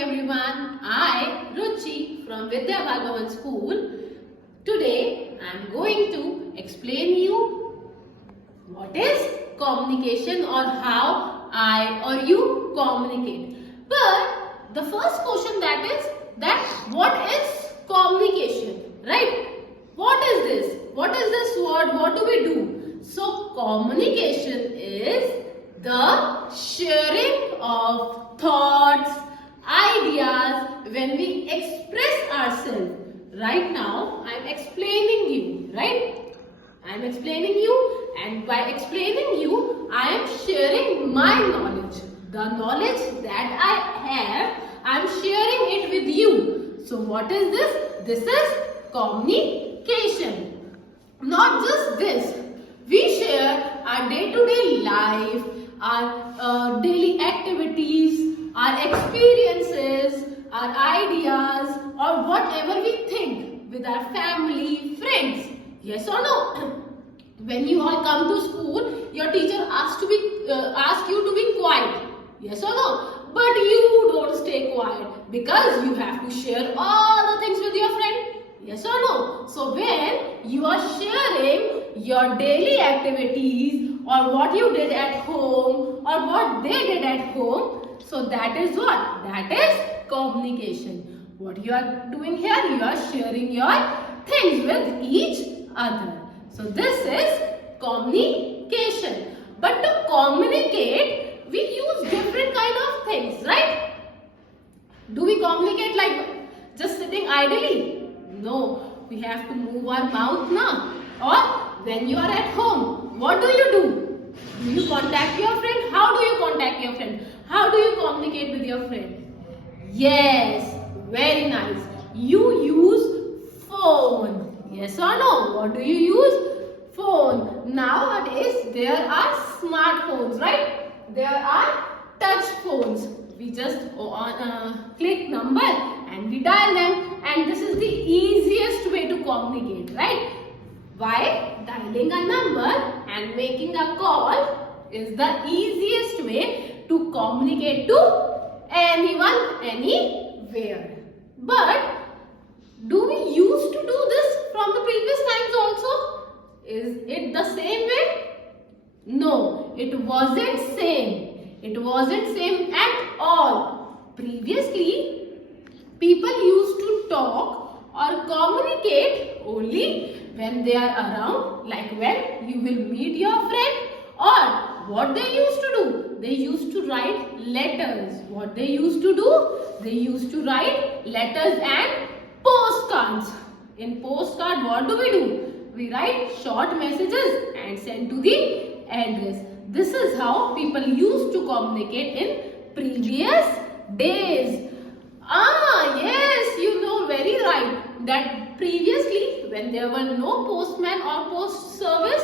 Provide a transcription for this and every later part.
everyone. I, Ruchi from Vidya Bhagavan School. Today I am going to explain you what is communication or how I or you communicate. But the first question that what is communication, right? What is this? What is this word? What do we do? So communication is the sharing of thoughts, ideas when we express ourselves. Right now I am explaining you, right? I am explaining you, and by explaining you I am sharing my knowledge. The knowledge that I have, I am sharing it with you. So what is this? This is communication. Not just this, we share our day-to-day life, our daily activities, our experiences, our ideas, or whatever we think with our family, friends. Yes or no? When you all come to school, your teacher asks you to be quiet. Yes or no? But you don't stay quiet because you have to share all the things with your friend. Yes or no? So when you are sharing your daily activities or what you did at home or what they did at home, so that is what? That is communication. What you are doing here? You are sharing your things with each other. So this is communication. But to communicate, we use different kind of things, right? Do we communicate like just sitting idly? No, we have to move our mouth now. Or when you are at home, what do you do? Do you contact your friend? How do you contact your friend? How do you communicate with your friend? Yes, very nice. You use phone. Yes or no? What do you use? Phone. Nowadays, there are smartphones, right? There are touch phones. We just click number and we dial them. And this is the easiest way to communicate, right? Why? Dialing a number and making a call is the easiest way to communicate to anyone, anywhere. But do we used to do this from the previous times also? Is it the same way? No, it wasn't same. It wasn't same at all. Previously, people used to talk or communicate only when they are around, like when you will meet your friend, or what they used to do. They used to write letters. What they used to do? They used to write letters and postcards. In postcard, what do? We write short messages and send to the address. This is how people used to communicate in previous days. Yes, you know very right that previously when there were no postman or post service,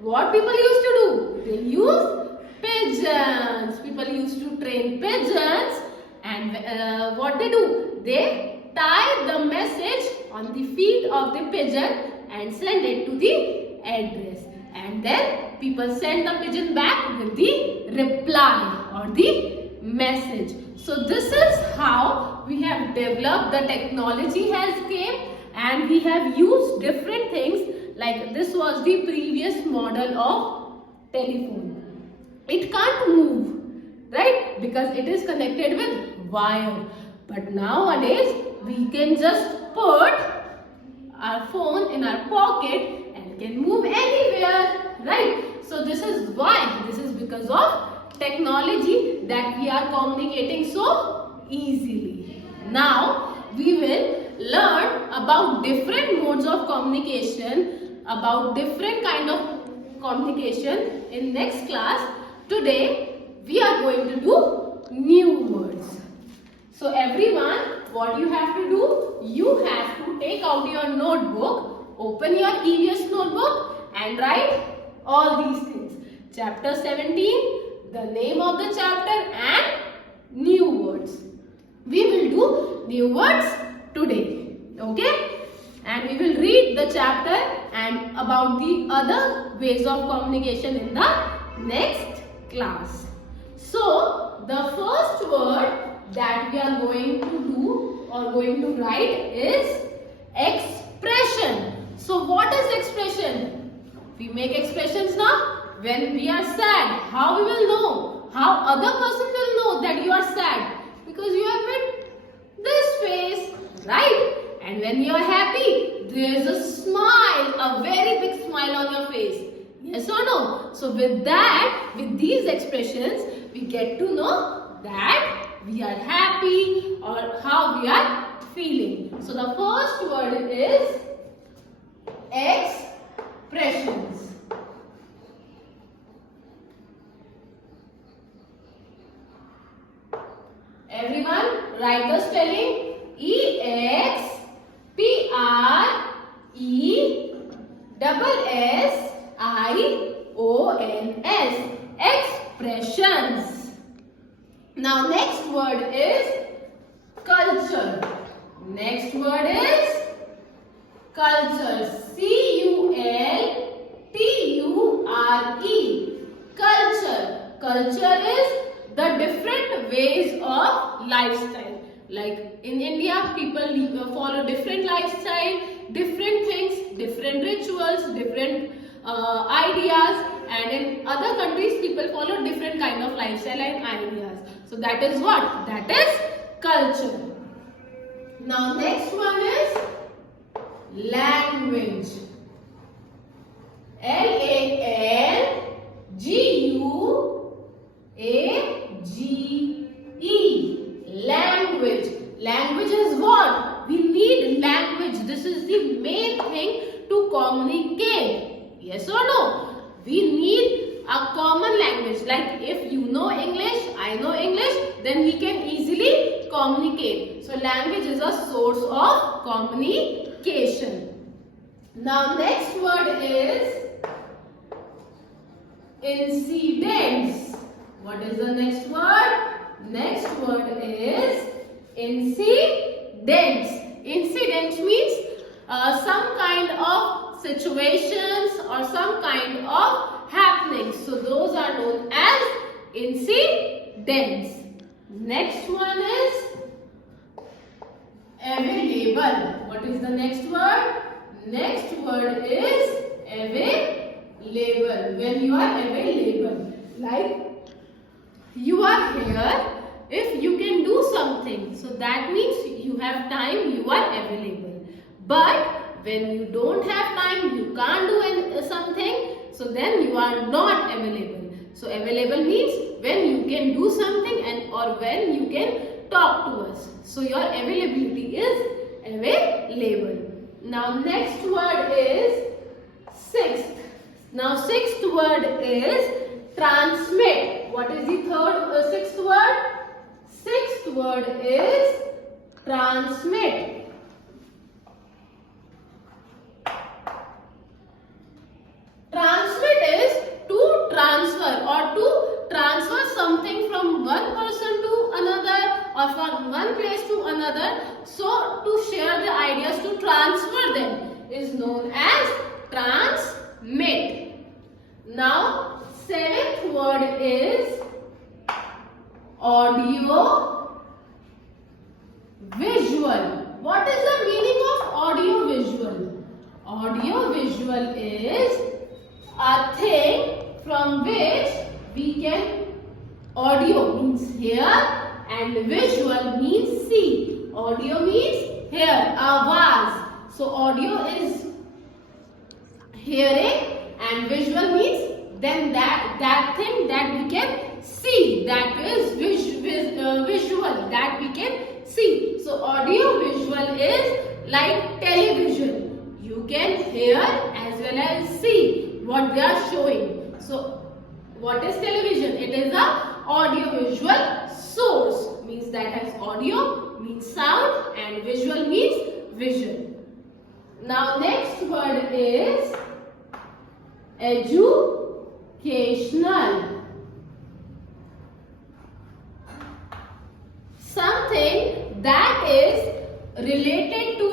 what people used to do? They used pigeons. People used to train pigeons, and what they do? They tie the message on the feet of the pigeon and send it to the address. And then people send the pigeon back with the reply or the message. So this is how we have developed. The technology has came and we have used different things. Like this was the previous model of telephone. It can't move, right? Because it is connected with wire. But nowadays we can just put our phone in our pocket and can move anywhere, right? So this is why. This is because of technology that we are communicating so easily. Now we will learn about different modes of communication, about different kind of communication in next class. Today we are going to do new words. So everyone, what you have to do? You have to take out your notebook, open your EVS notebook and write all these things. Chapter 17, the name of the chapter and new words. We will do new words today. Okay? And we will read the chapter and about the other ways of communication in the next class. So, the first word that we are going going to write is expression. So what is expression? We make expressions now. When we are sad, how we will know? How other person will know that you are sad? Because you have made this face, right? And when you are happy, there is a smile, a very big smile on your face. Yes or no? So with that, with these expressions, we get to know that we are happy or how we are feeling. So the first word is expressions. Everyone write the spelling. E-X-P-R-E-S-S-I-O-N-S. Expressions. Now next word is culture. Next word is culture. C-U-L-T-U-R-E. Culture. Culture is the different ways of lifestyle. Like in India, people follow different lifestyle, different things, different rituals, different ideas, and in other countries, people follow different kind of lifestyle and ideas. So that is what? That is culture. Now next one is language. L-A-N-G-U-A-G-E. Language. Language is what? We need language. This is the main thing to communicate. Yes or no? We need a common language. Like if you know English, I know English, then we can easily communicate. So language is a source of communication. Now next word is incidents. What is the next word? Next word is incidents. Incidents means some kind of situations or some kind of happenings. So those are known as incidents. Next one is available. What is the next word? Next word is available. When you are available, like you are here, if you can do something, so that means you have time, you are available. But when you don't have time, you can't do something, so then you are not available. So available means when you can do something and or when you can talk to us. So your availability is available. Now next word is sixth. Now sixth word is transmit. What is the sixth word? Sixth word is transmit. Transmit is to transfer or to transfer something from one person to another or from one place to another. So to share the ideas, to transfer them is known as transmit. Now seventh word is audio visual. What is the meaning of audio visual? Audio visual is a thing from which we can, audio means hear and visual means see. Audio means hear, awaz. So audio is hearing and visual means then that thing that we can see, that is visual, that we can see. So audio visual is like television. You can hear as well as see what they are showing. So what is television? It is a audio visual source, means that has audio means sound and visual means vision. Now next word is educational. Something that is related to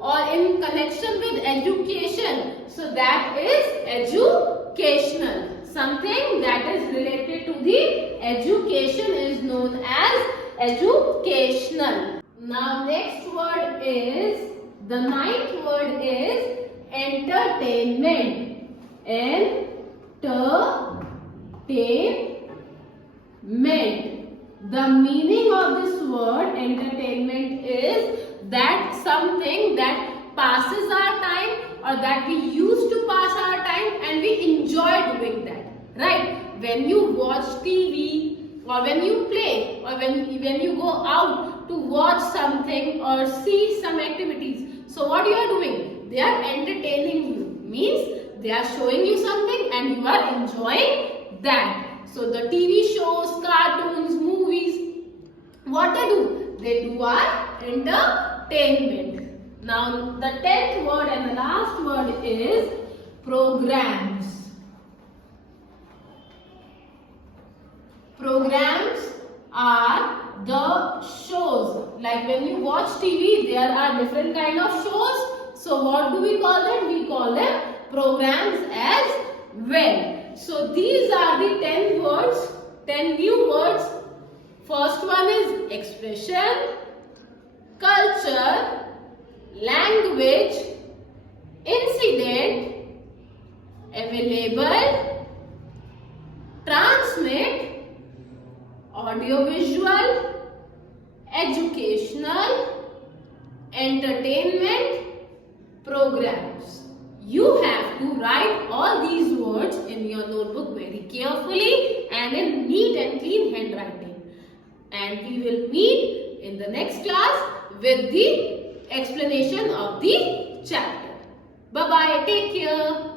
or in connection with education. So that is educational. Something that is related to the education is known as educational. Now next word is, the ninth word is entertainment. Entertainment. The meaning of this word entertainment is that something that passes our time, or that we used to pass our time and we enjoy doing that, right? When you watch TV, or when you play, or when you go out to watch something or see some activities, so what you are doing? They are entertaining you, means they are showing you something and you are enjoying that. So the TV shows, cartoons, movies, what they do? They do our entertainment. Now the 10th word and the last word is programs. Programs are the shows. Like when you watch TV, there are different kind of shows. So what do we call them? We call them programs as well. So these are the 10 words, 10 new words. First one is expression, culture, language, incident, available, transmit, audiovisual, educational, entertainment, programs. You have to write all these words in your notebook very carefully and in neat and clean handwriting. And we will meet in the next class with the explanation of the chapter. Bye-bye. Take care.